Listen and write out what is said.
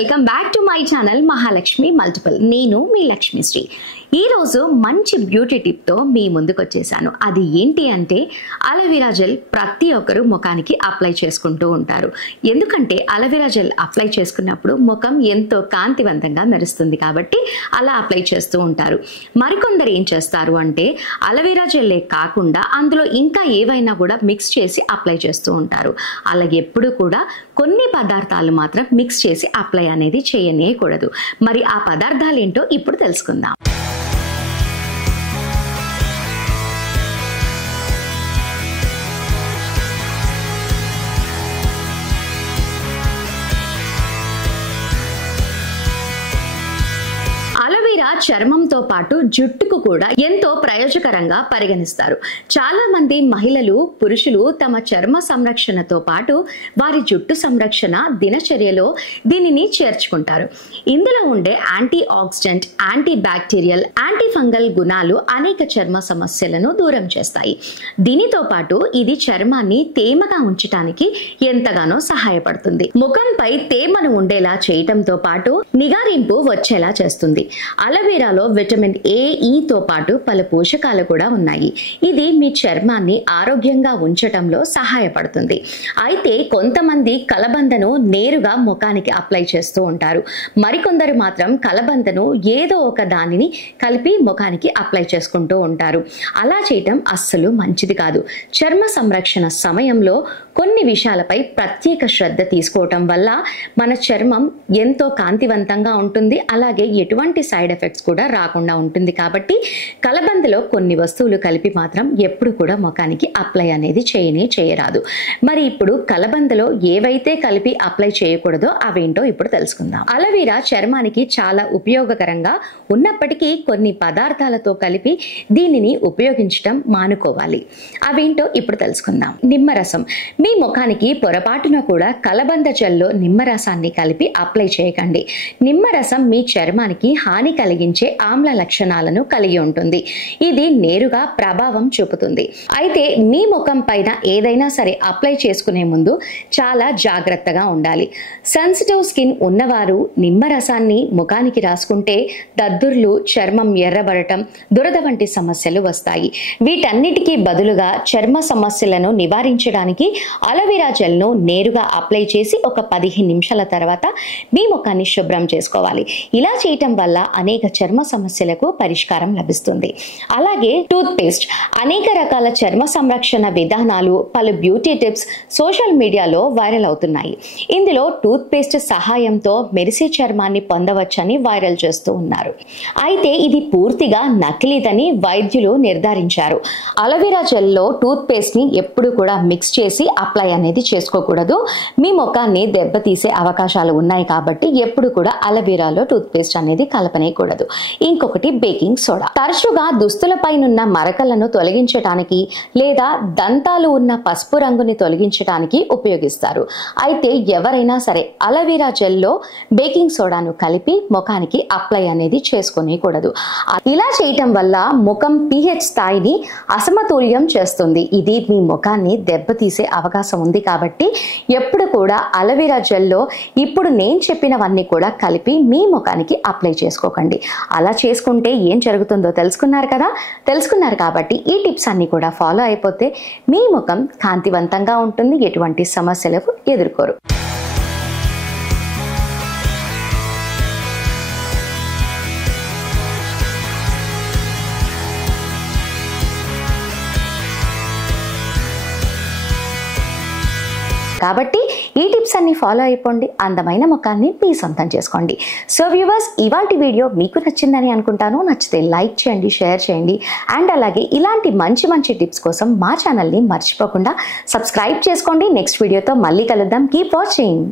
Welcome back to my channel Mahalakshmi multiple. నేను మీ లక్ష్మిశ్రీ. ఈ రోజు మంచి బ్యూటీ టిప్ తో మీ ముందుకు వచ్చేసాను. అది ఏంటి అంటే అలోవెరా జెల్ ప్రతి ఒక్కరు ముఖానికి అప్లై చేసుకుంటూ ఉంటారు. ఎందుకంటే అలోవెరా జెల్ అప్లై చేసుకున్నప్పుడు ముఖం ఎంతో కాంతివంతంగా మెరుస్తుంది కాబట్టి అలా అప్లై చేస్తూ ఉంటారు. మరికొందరు ఏం చేస్తారు అంటే అలోవెరా జెల్లే కాకుండా అందులో ఇంకా ఏవైనా కూడా మిక్స్ చేసి అప్లై చేస్తూ ఉంటారు. అలాగే ఎప్పుడు కూడా కొన్ని పదార్థాలు మాత్రం మిక్స్ చేసి అప్లై అనేది చేయనేకూడదు. మరి ఆ పదార్థాలు ఏంటో ఇప్పుడు తెలుసుకుందాం. అలోవెరా చర్మంతో పాటు జుట్టుకు కూడా ఎంతో ప్రయోజకరంగా పరిగణిస్తారు. చాలా మంది మహిళలు, పురుషులు తమ చర్మ సంరక్షణతో పాటు వారి జుట్టు సంరక్షణ దినచర్యలో దీనిని చేర్చుకుంటారు. ఇందులో ఉండే anti oxidant, anti bacterial, anti fungal గుణాలు అనేక చర్మ సమస్యలను దూరం చేస్తాయి. దీనితో పాటు ఇది చర్మాన్ని తేమగా ఉంచడానికి ఎంతగానో సహాయపడుతుంది. ముఖంపై తేమను ఉండేలా చేయటంతో పాటు నిగారింపు వచ్చేలా చేస్తుంది. అలోవెరాలో విటమిన్ ఏ, ఈతో పాటు పలు పోషకాలు కూడా ఉన్నాయి. ఇది మీ చర్మాన్ని ఆరోగ్యంగా ఉంచటంలో సహాయపడుతుంది. అయితే కొంతమంది కలబందను నేరుగా ముఖానికి అప్లై చేస్తూ ఉంటారు. మరికొందరు మాత్రం కలబందను ఏదో ఒక దానిని కలిపి ముఖానికి అప్లై చేసుకుంటూ ఉంటారు. అలా చేయటం అస్సలు మంచిది కాదు. చర్మ సంరక్షణ సమయంలో కొన్ని విషయాలపై ప్రత్యేక శ్రద్ధ తీసుకోవటం వల్ల మన చర్మం ఎంతో కాంతివంతంగా ఉంటుంది. అలాగే ఎటువంటి సైడ్ ఎఫెక్ట్స్ కూడా రాకుండా ఉంటుంది. కాబట్టి కలబందలో కొన్ని వస్తువులు కలిపి మాత్రం ఎప్పుడు కూడా ముఖానికి అప్లై అనేది చేయరాదు. మరి ఇప్పుడు కలబందలో ఏవైతే కలిపి అప్లై చేయకూడదో అవేంటో ఇప్పుడు తెలుసుకుందాం. అలోవెరా చర్మానికి చాలా ఉపయోగకరంగా ఉన్నప్పటికీ కొన్ని పదార్థాలతో కలిపి దీనిని ఉపయోగించడం మానుకోవాలి. అవేంటో ఇప్పుడు తెలుసుకుందాం. నిమ్మరసం. మీ ముఖానికి పొరపాటున కూడా కలబంద జెల్లో నిమ్మరసాన్ని కలిపి అప్లై చేయకండి. నిమ్మరసం మీ చర్మానికి హాని కలిగించే ఆమ్ల లక్షణాలను కలిగి ఉంటుంది. ఇది నేరుగా ప్రభావం చూపుతుంది. అయితే మీ ముఖం పైన ఏదైనా సరే అప్లై చేసుకునే ముందు చాలా జాగ్రత్తగా ఉండాలి. సెన్సిటివ్ స్కిన్ ఉన్నవారు నిమ్మరసాన్ని ముఖానికి రాసుకుంటే దద్దుర్లు, చర్మం ఎర్రబడటం, దురద వంటి సమస్యలు వస్తాయి. వీటన్నిటికీ బదులుగా చర్మ సమస్యలను నివారించడానికి అలోవెరా జెల్ ను నేరుగా అప్లై చేసి ఒక 15 నిమిషాల తర్వాత మీ ముఖాన్ని శుభ్రం చేసుకోవాలి. ఇలా చేయటం వల్ల అనేక చర్మ సమస్యలకు పరిష్కారం లభిస్తుంది. అలాగే టూత్ పేస్ట్. అనేక రకాల చర్మ సంరక్షణ విధానాలు, పలు బ్యూటీ టిప్స్ సోషల్ మీడియాలో వైరల్ అవుతున్నాయి. ఇందులో టూత్ పేస్ట్ సహాయంతో మెరిసే చర్మాన్ని పొందవచ్చని వైరల్ చేస్తూ ఉన్నారు. అయితే ఇది పూర్తిగా నకిలీదని వైద్యులు నిర్ధారించారు. అలోవెరా జెల్లో టూత్ పేస్ట్ ని ఎప్పుడు కూడా మిక్స్ చేసి అప్లై అనేది చేసుకోకూడదు. మీ ముఖాన్ని దెబ్బతీసే అవకాశాలు ఉన్నాయి కాబట్టి ఎప్పుడు కూడా అలోవెరాలో టూత్ పేస్ట్ అనేది కలపనేకూడదు. ఇంకొకటి బేకింగ్ సోడా. తరచుగా దుస్తులపైనున్న మరకలను తొలగించడానికి లేదా దంతాలు ఉన్న పసుపు రంగుని తొలగించడానికి ఉపయోగిస్తారు. అయితే ఎవరైనా సరే అలోవెరా జెల్లో బేకింగ్ సోడాను కలిపి ముఖానికి అప్లై అనేది చేసుకోనేకూడదు. ఇలా చేయటం వల్ల ముఖం pH స్థాయిని అసమతుల్యం చేస్తుంది. ఇది మీ ముఖాన్ని దెబ్బతీసే అవకాశం ఉంది. కాబట్టి ఎప్పుడు కూడా అలోవెరా జెల్లో ఇప్పుడు నేను చెప్పినవన్నీ కూడా కలిపి మీ ముఖానికి అప్లై చేసుకోకండి. అలా చేసుకుంటే ఏం జరుగుతుందో తెలుసుకున్నారు కాబట్టి ఈ టిప్స్ అన్ని కూడా ఫాలో అయిపోతే మీ ముఖం కాంతివంతంగా ఉంటుంది. ఎటువంటి సమస్యలకు ఎదుర్కోరు. కాబట్టి ఈ టిప్స్ అన్ని ఫాలో అయిపోండి. అందమైన ముఖాన్ని మీ సొంతం చేసుకోండి. సో వ్యూవర్స్, ఇవాల్టి వీడియో మీకు నచ్చిందని అనుకుంటాను. నచ్చితే లైక్ చేయండి, షేర్ చేయండి. అండ్ అలాగే ఇలాంటి మంచి టిప్స్ కోసం మా ఛానల్ని మర్చిపోకుండా సబ్స్క్రైబ్ చేసుకోండి. నెక్స్ట్ వీడియోతో మళ్ళీ కలుద్దాం. Keep watching.